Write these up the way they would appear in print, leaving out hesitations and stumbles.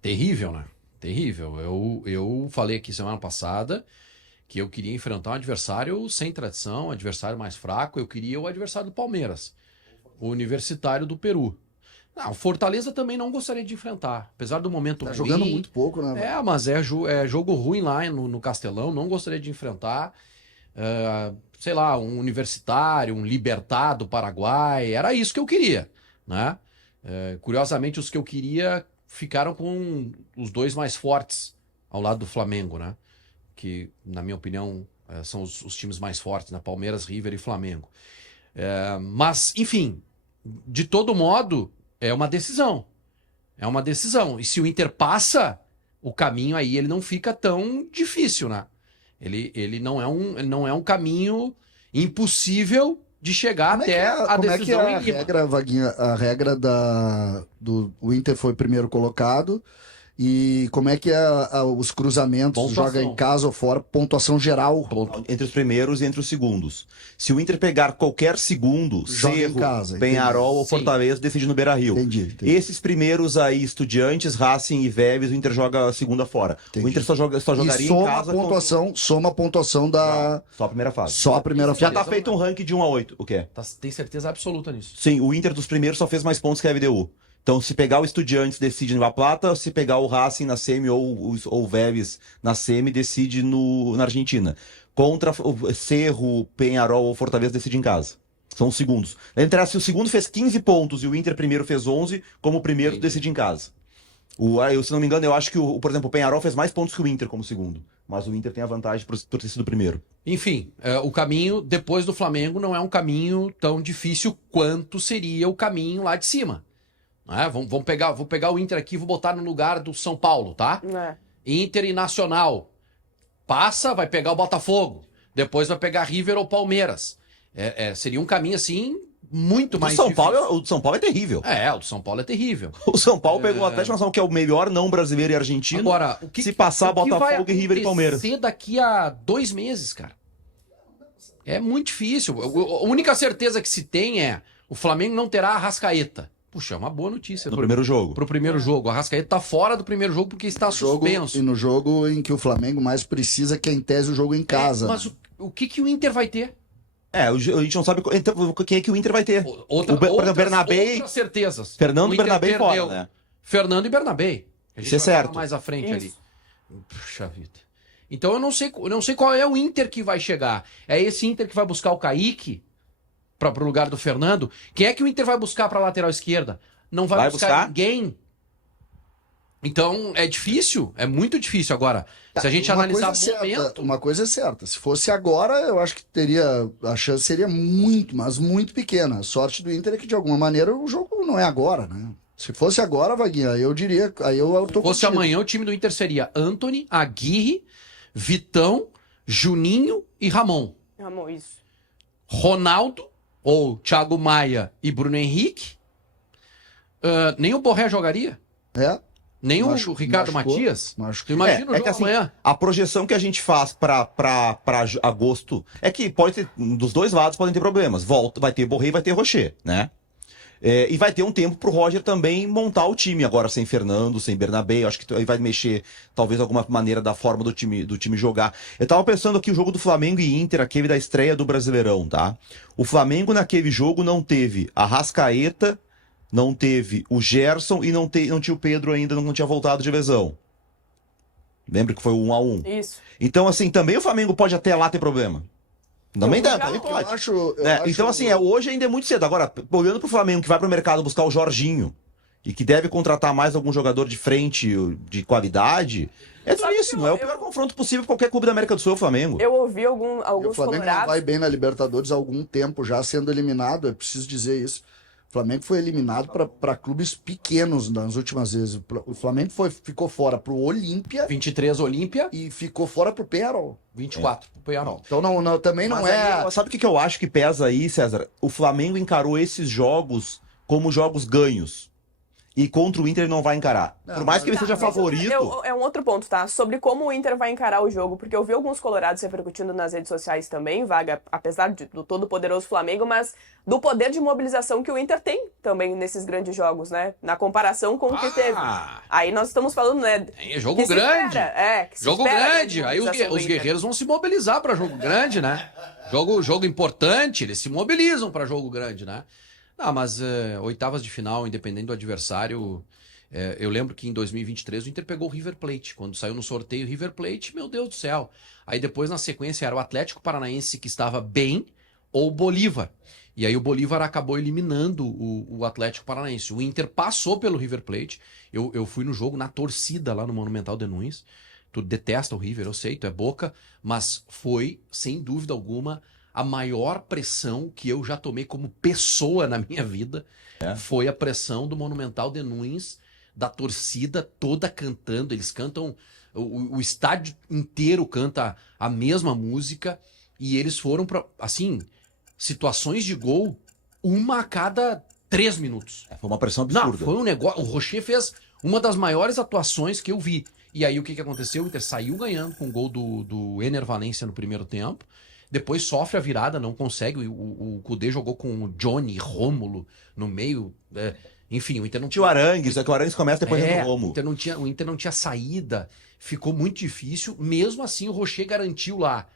Terrível, né? Terrível. Eu falei aqui semana passada que eu queria enfrentar um adversário sem tradição, um adversário mais fraco. Eu queria o adversário do Palmeiras, o Universitário do Peru. Não, o Fortaleza também não gostaria de enfrentar, apesar do momento Tá ruim. jogando muito pouco, né? Mas é jogo ruim lá no Castelão, não gostaria de enfrentar. Sei lá, um Universitário, um Libertad do Paraguai, era isso que eu queria, né? Curiosamente, os que eu queria ficaram com os dois mais fortes ao lado do Flamengo, né? Que, na minha opinião, são os times mais fortes, né? Palmeiras, River e Flamengo. Mas, enfim, de todo modo, é uma decisão. É uma decisão. E se o Inter passa, o caminho aí ele não fica tão difícil, né? Ele não é um caminho impossível de chegar até a Como é que decisão é em a Lima. regra, Vaguinha? A regra o Inter foi primeiro colocado. E como é que é os cruzamentos? Pontuação. Joga em casa ou fora? Pontuação geral. Entre os primeiros e entre os segundos. Se o Inter pegar qualquer segundo, Joga em Cerro, casa, Penharol ou Sim. Fortaleza, decide no Beira-Rio. Entendi. Esses primeiros aí, Estudiantes, Racing e Vélez, o Inter joga a segunda fora. Entendi. O Inter só jogaria E em casa... soma a pontuação da... Só a primeira fase. Só a primeira Já fase. tá feito um ranking de 1 a 8. O quê? Tem certeza absoluta nisso. Sim, o Inter dos primeiros só fez mais pontos que a LDU. Então, se pegar o Estudiantes, decide no La Plata. Se pegar o Racing na semi ou o Vélez na semi, decide na Argentina. Contra o Cerro, Penharol ou Fortaleza, decide em casa. São os segundos. Se o segundo fez 15 pontos e o Inter primeiro fez 11, como o primeiro Entendi. decide em casa. Se não me engano, eu acho que, por exemplo, o Penharol fez mais pontos que o Inter como segundo. Mas o Inter tem a vantagem por ter sido o primeiro. Enfim, o caminho depois do Flamengo não é um caminho tão difícil quanto seria o caminho lá de cima. Vou pegar o Inter aqui e vou botar no lugar do São Paulo, tá? Inter e Nacional. Passa, vai pegar o Botafogo. Depois vai pegar River ou Palmeiras. Seria um caminho, assim, muito mais difícil. O do São Paulo é terrível. O do São Paulo é terrível. O São Paulo pegou o Atlético Nacional, que é o melhor não brasileiro e argentino. Agora, se passar Botafogo e River e Palmeiras. Vai acontecer daqui a 2 meses, cara. É muito difícil. A única certeza que se tem é o Flamengo não terá a Arrascaeta. Puxa, é uma boa notícia. Primeiro jogo. Pro primeiro jogo. A Arrascaeta tá fora do primeiro jogo porque está suspenso. E no jogo em que o Flamengo mais precisa, que é em tese o jogo em casa. Mas o que o Inter vai ter? A gente não sabe quem é que o Inter vai ter. Por exemplo, Bernabé. Outras certezas. Fernando O Inter Bernabé perdeu. fora, né? Fernando e Bernabé. A gente Isso é vai falar certo. mais à frente ali. Isso. Puxa vida. Então eu não sei qual é o Inter que vai chegar. É esse Inter que vai buscar o Kaique pro lugar do Fernando? Quem é que o Inter vai buscar pra lateral esquerda? Não vai buscar ninguém. Então é difícil, é muito difícil agora. Se a gente analisar o momento... Uma coisa é certa, se fosse agora, eu acho que a chance seria muito, mas muito pequena. A sorte do Inter é que, de alguma maneira, o jogo não é agora, né? Se fosse agora, Vaguinha, eu diria, aí eu tô Se fosse contigo. amanhã, o time do Inter seria Antony, Aguirre, Vitão, Juninho e Ramon. Amor, isso. Ronaldo, ou Thiago Maia e Bruno Henrique. Nem o Borré jogaria. Nem o Ricardo Matias. Tu imagina o jogo assim, amanhã. a projeção que a gente faz pra agosto é que pode ter, dos dois lados podem ter problemas. Vai ter Borré e vai ter Rocher, né? E vai ter um tempo pro Roger também montar o time, agora sem Fernando, sem Bernabé. Eu acho que aí vai mexer, talvez, alguma maneira da forma do time jogar. Eu tava pensando aqui o jogo do Flamengo e Inter, aquele da estreia do Brasileirão, tá? O Flamengo naquele jogo não teve a Arrascaeta, não teve o Gerson e não tinha o Pedro ainda, não tinha voltado de lesão. Lembra que foi o 1-1? Isso. Então, assim, também o Flamengo pode até lá ter problema. Também Eu também pode. Eu acho, Então, assim, hoje ainda é muito cedo. Agora, olhando pro Flamengo, que vai pro mercado buscar o Jorginho e que deve contratar mais algum jogador de frente, de qualidade, é duríssimo. É o pior confronto possível pra qualquer clube da América do Sul, é o Flamengo. Eu ouvi E o alguns Flamengo não colorados. vai bem na Libertadores há algum tempo já sendo eliminado, é preciso dizer isso. O Flamengo foi eliminado para clubes pequenos nas últimas vezes. O Flamengo ficou fora pro Olímpia 23 Olímpia, e ficou fora pro Penharol. 24 pro Penharol. Então também não Mas é... aí, sabe o que eu acho que pesa aí, César? O Flamengo encarou esses jogos como jogos ganhos. E contra o Inter ele não vai encarar. Não, Por mais que ele Tá, seja mas favorito... é um outro ponto, tá? Sobre como o Inter vai encarar o jogo, porque eu vi alguns colorados repercutindo nas redes sociais também, Vaga, apesar do todo poderoso Flamengo, mas do poder de mobilização que o Inter tem também nesses grandes jogos, né? Na comparação com o que teve. Aí nós estamos falando, né? É jogo que se grande. espera, que se Jogo espera a grande. Aí mobilização do os Inter. guerreiros vão se mobilizar para jogo grande, né? Jogo importante, eles se mobilizam para jogo grande, né? Não, mas oitavas de final, independente do adversário... eu lembro que em 2023 o Inter pegou o River Plate. Quando saiu no sorteio o River Plate, meu Deus do céu. Aí depois, na sequência, era o Atlético Paranaense que estava bem ou o Bolívar. E aí o Bolívar acabou eliminando o Atlético Paranaense. O Inter passou pelo River Plate. Eu fui no jogo na torcida lá no Monumental de Nunes. Tu detesta o River, eu sei, tu é boca. Mas foi, sem dúvida alguma, a maior pressão que eu já tomei como pessoa na minha vida. Foi a pressão do Monumental de Nunes, da torcida toda cantando. Eles cantam, o estádio inteiro canta a mesma música. E eles foram para, assim, situações de gol, uma a cada 3 minutos. Foi uma pressão Não, absurda. foi um negócio. O Rocher fez uma das maiores atuações que eu vi. E aí o que aconteceu? O Inter saiu ganhando com o gol do Ener Valencia no primeiro tempo. Depois sofre a virada, não consegue. O Kudê jogou com o Johnny Rômulo no meio. Enfim, o Inter não Tinha o Arangues, só que o Arangues começa depois do Romo. o Inter não tinha saída. Ficou muito difícil. Mesmo assim, o Rocher garantiu lá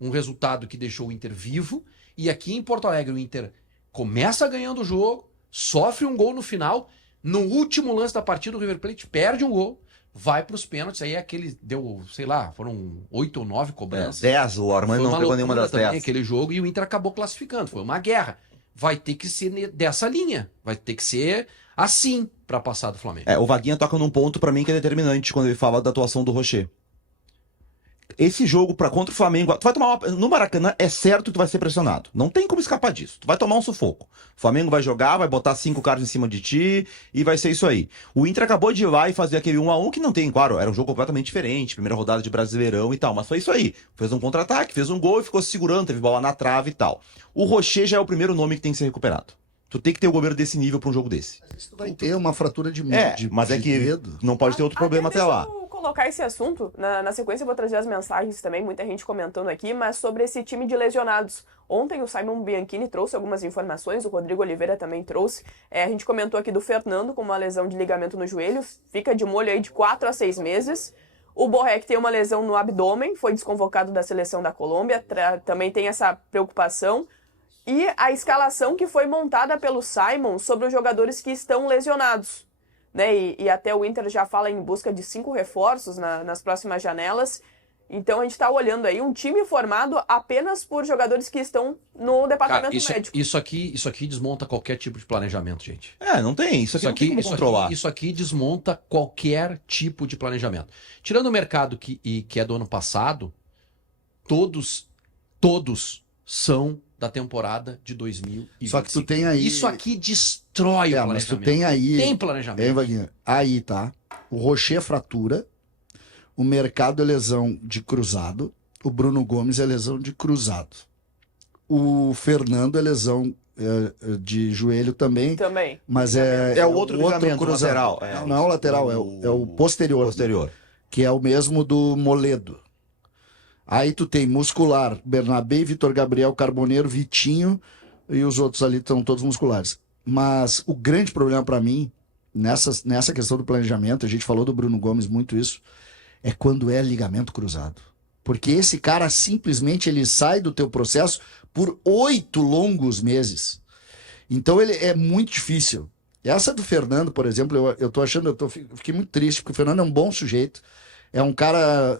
um resultado que deixou o Inter vivo. E aqui em Porto Alegre, o Inter começa ganhando o jogo, sofre um gol no final. No último lance da partida, o River Plate perde um gol, vai para os pênaltis. Aí aquele deu, sei lá, foram 8 ou 9 cobranças. 10, o Armando não pegou nenhuma das 10. Aquele jogo, e o Inter acabou classificando. Foi uma guerra. Vai ter que ser dessa linha. Vai ter que ser assim para passar do Flamengo. O Vaguinha toca num ponto pra mim que é determinante quando ele fala da atuação do Rocher. Esse jogo contra o Flamengo, tu vai tomar no Maracanã, é certo que tu vai ser pressionado. Não tem como escapar disso. Tu vai tomar um sufoco. O Flamengo vai jogar, vai botar 5 caras em cima de ti e vai ser isso aí. O Inter acabou de ir lá e fazer aquele 1-1 que não tem, claro, era um jogo completamente diferente, primeira rodada de Brasileirão e tal, mas foi isso aí. Fez um contra-ataque, fez um gol e ficou se segurando, teve bola na trave e tal. O Rocher já é o primeiro nome que tem que ser recuperado. Tu tem que ter um goleiro desse nível pra um jogo desse. Tu vai ter uma fratura de mas é que dedo. não pode ter outro problema até lá. Deixa eu colocar esse assunto. Na sequência eu vou trazer as mensagens também, muita gente comentando aqui, mas sobre esse time de lesionados. Ontem o Simon Bianchini trouxe algumas informações, o Rodrigo Oliveira também trouxe. A gente comentou aqui do Fernando com uma lesão de ligamento no joelho, fica de molho aí de 4 a 6 meses. O Borré, que tem uma lesão no abdômen, foi desconvocado da seleção da Colômbia, também tem essa preocupação. E a escalação que foi montada pelo Simon sobre os jogadores que estão lesionados. Né? E até o Inter já fala em busca de 5 reforços nas próximas janelas. Então a gente está olhando aí um time formado apenas por jogadores que estão no departamento médico. Isso aqui desmonta qualquer tipo de planejamento, gente. Não tem. Isso aqui não tem como controlar. Isso aqui desmonta qualquer tipo de planejamento. Tirando o mercado que é do ano passado, todos são da temporada de 2025. Só que tu tem aí... Isso aqui destrói o planejamento. Mas tu tem aí... Tem planejamento. Hein, Vaguinha? Aí, tá? O Rocher fratura, o Mercado é lesão de cruzado, o Bruno Gomes é lesão de cruzado. O Fernando é lesão de joelho também. Também. Mas é o outro ligamento lateral. Não é o lateral, é o posterior. Que é o mesmo do Moledo. Aí tu tem muscular, Bernabé, Vitor Gabriel, Carboneiro, Vitinho, e os outros ali estão todos musculares. Mas o grande problema para mim, nessa questão do planejamento, a gente falou do Bruno Gomes muito isso, é quando é ligamento cruzado. Porque esse cara simplesmente ele sai do teu processo por 8 longos meses. Então ele é muito difícil. Essa do Fernando, por exemplo, eu tô achando, fiquei muito triste, porque o Fernando é um bom sujeito. É um cara,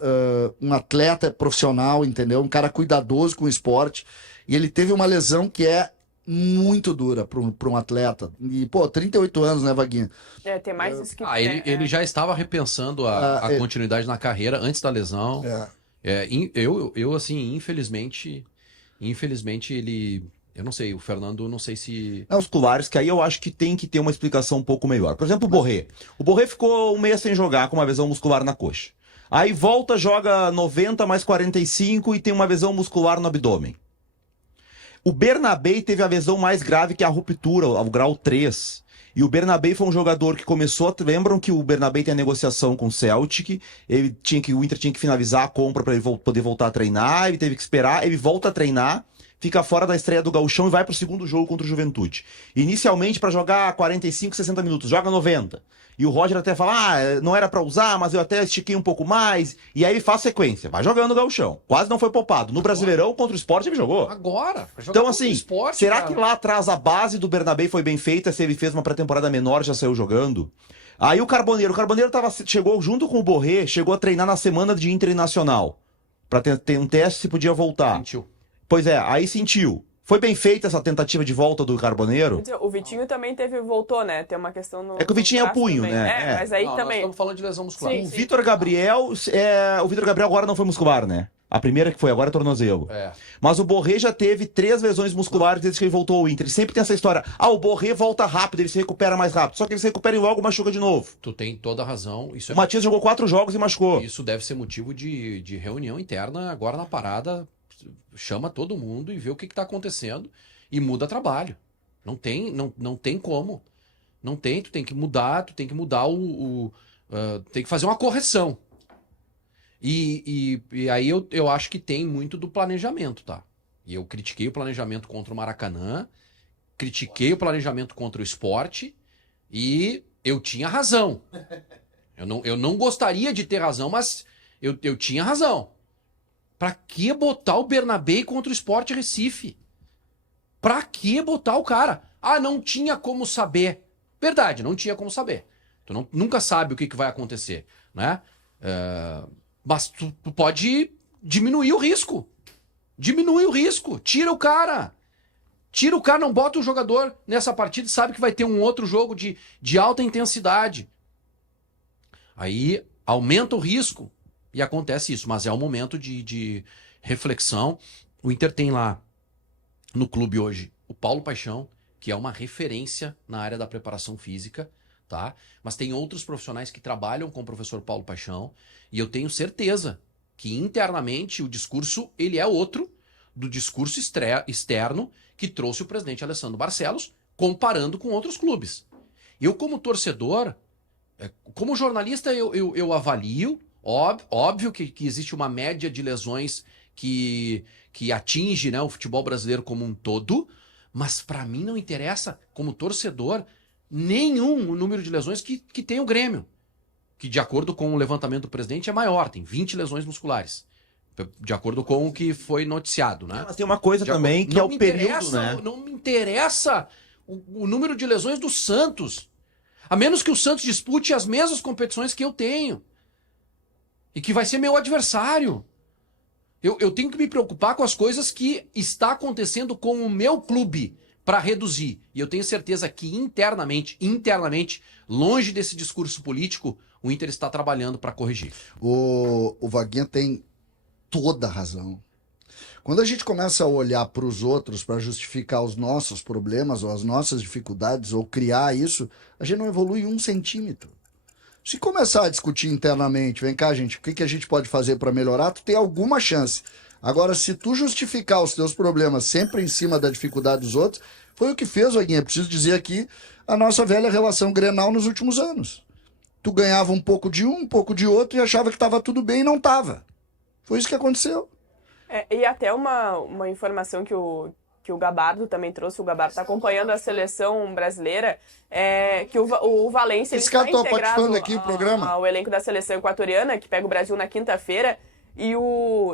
um atleta profissional, entendeu? Um cara cuidadoso com o esporte. E ele teve uma lesão que é muito dura para um atleta. E, 38 anos, né, Vaguinha? Tem mais isso que... Ele já estava repensando a continuidade na carreira antes da lesão. Eu assim, infelizmente ele... Eu não sei, o Fernando, não sei se... Musculares, que aí eu acho que tem que ter uma explicação um pouco melhor. Por exemplo, o Borré. O Borré ficou um mês sem jogar com uma lesão muscular na coxa. Aí volta, joga 90 mais 45 e tem uma lesão muscular no abdômen. O Bernabé teve a lesão mais grave, que é a ruptura, o grau 3. E o Bernabé foi um jogador que começou. Lembram que o Bernabé tem a negociação com o Celtic. O Inter tinha que finalizar a compra para ele poder voltar a treinar. Ele teve que esperar. Ele volta a treinar, fica fora da estreia do Gauchão e vai pro segundo jogo contra o Juventude. Inicialmente para jogar 45, 60 minutos, joga 90. E o Roger até fala, não era para usar, mas eu até estiquei um pouco mais. E aí ele faz sequência, vai jogando o Gauchão. Quase não foi poupado. No Brasileirão, contra o Sport, ele jogou. Agora. Então, assim, será que lá atrás a base do Bernabé foi bem feita? Se ele fez uma pré-temporada menor, já saiu jogando? Aí o Carboneiro chegou junto com o Borré, chegou a treinar na semana de Internacional. Pra ter um teste se podia voltar. Sentiu. Pois é, aí sentiu. Foi bem feita essa tentativa de volta do Carboneiro? O Vitinho também voltou, né? Tem uma questão no. É que o Vitinho é o punho, também. né? Mas aí Não, também. nós estamos falando de lesão muscular. Sim, O Vitor Gabriel. O Vitor Gabriel agora não foi muscular, né? A primeira que foi, agora é tornozelo. É. Mas o Borré já teve 3 lesões musculares desde que ele voltou ao Inter. Ele sempre tem essa história. O Borré volta rápido, ele se recupera mais rápido. Só que ele se recupera e logo machuca de novo. Tu tem toda a razão. O Matias jogou 4 jogos e machucou. Isso deve ser motivo de reunião interna agora na parada. Chama todo mundo e vê o que está acontecendo e muda trabalho. Não tem como. Não tem, tu tem que mudar, tem que fazer uma correção. E aí eu acho que tem muito do planejamento, tá? E eu critiquei o planejamento contra o Maracanã, critiquei o planejamento contra o Sport e eu tinha razão. Eu não gostaria de ter razão, mas eu tinha razão. Pra que botar o Bernabé contra o Sport Recife? Pra que botar o cara? Não tinha como saber. Verdade, não tinha como saber. Tu nunca sabe o que vai acontecer, né? Mas tu pode diminuir o risco. Diminui o risco. Tira o cara. Tira o cara, não bota o jogador nessa partida e sabe que vai ter um outro jogo de alta intensidade. Aí aumenta o risco e acontece isso. Mas é um momento de reflexão. O Inter tem lá no clube hoje o Paulo Paixão, que é uma referência na área da preparação física, tá? Mas tem outros profissionais que trabalham com o professor Paulo Paixão e eu tenho certeza que internamente o discurso ele é outro do discurso externo que trouxe o presidente Alessandro Barcelos, comparando com outros clubes. Eu, como torcedor, como jornalista, eu avalio, óbvio que existe uma média de lesões que atinge, né, o futebol brasileiro como um todo, mas para mim não interessa, como torcedor, nenhum o número de lesões que tem o Grêmio, que de acordo com o levantamento do presidente é maior, tem 20 lesões musculares, de acordo com o que foi noticiado, né? Mas tem uma coisa também que é o período, né? Não me interessa o número de lesões do Santos, a menos que o Santos dispute as mesmas competições que eu tenho e que vai ser meu adversário. Eu tenho que me preocupar com as coisas que está acontecendo com o meu clube para reduzir. E eu tenho certeza que internamente, longe desse discurso político, o Inter está trabalhando para corrigir. O Vaguinha tem toda a razão. Quando a gente começa a olhar para os outros para justificar os nossos problemas ou as nossas dificuldades ou criar isso, a gente não evolui 1 centímetro. Se começar a discutir internamente, vem cá, gente, o que a gente pode fazer para melhorar, tu tem alguma chance. Agora, se tu justificar os teus problemas sempre em cima da dificuldade dos outros, foi o que fez, Vaguinha, preciso dizer aqui, a nossa velha relação Grenal nos últimos anos. Tu ganhava um pouco de um pouco de outro e achava que estava tudo bem e não estava. Foi isso que aconteceu. E até uma informação que o Gabardo também trouxe, o Gabardo está acompanhando a seleção brasileira, que o Valência Esse cara está tá integrado participando aqui do programa. ao elenco da seleção equatoriana, que pega o Brasil na quinta-feira, e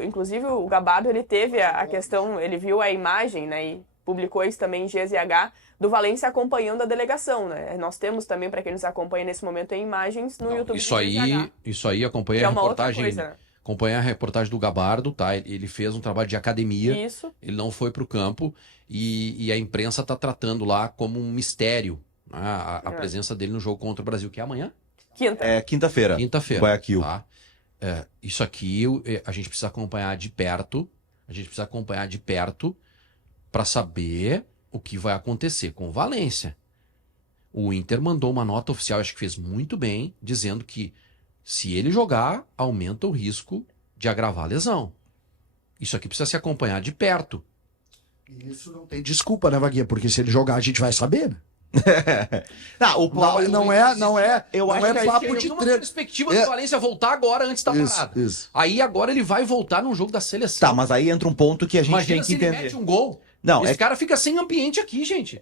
inclusive o Gabardo, ele teve a questão, ele viu a imagem, né, e publicou isso também em GZH, do Valência acompanhando a delegação, né? Nós temos também, para quem nos acompanha nesse momento, em imagens no YouTube Isso aí acompanha que a é uma outra reportagem. coisa, né? Acompanhar a reportagem do Gabardo, tá? Ele fez um trabalho de academia. Isso. Ele não foi para o campo e a imprensa está tratando lá como um mistério, né? A presença dele no jogo contra o Brasil, que é amanhã? Quinta-feira. Quinta-feira. Guayaquil. Tá? Isso aqui a gente precisa acompanhar de perto. A gente precisa acompanhar de perto para saber o que vai acontecer com o Valência. O Inter mandou uma nota oficial, acho que fez muito bem, dizendo que se ele jogar, aumenta o risco de agravar a lesão. Isso aqui precisa se acompanhar de perto. Isso não tem desculpa, né, Vaguinha? Porque se ele jogar, a gente vai saber, né? Não é Eu acho que papo de uma treino. perspectiva do Valência voltar agora antes da parada. Isso. Aí agora ele vai voltar num jogo da seleção. Tá, mas aí entra um ponto que a gente Imagina tem que se ele entender. mete um gol. Não, Esse cara fica sem ambiente aqui, gente.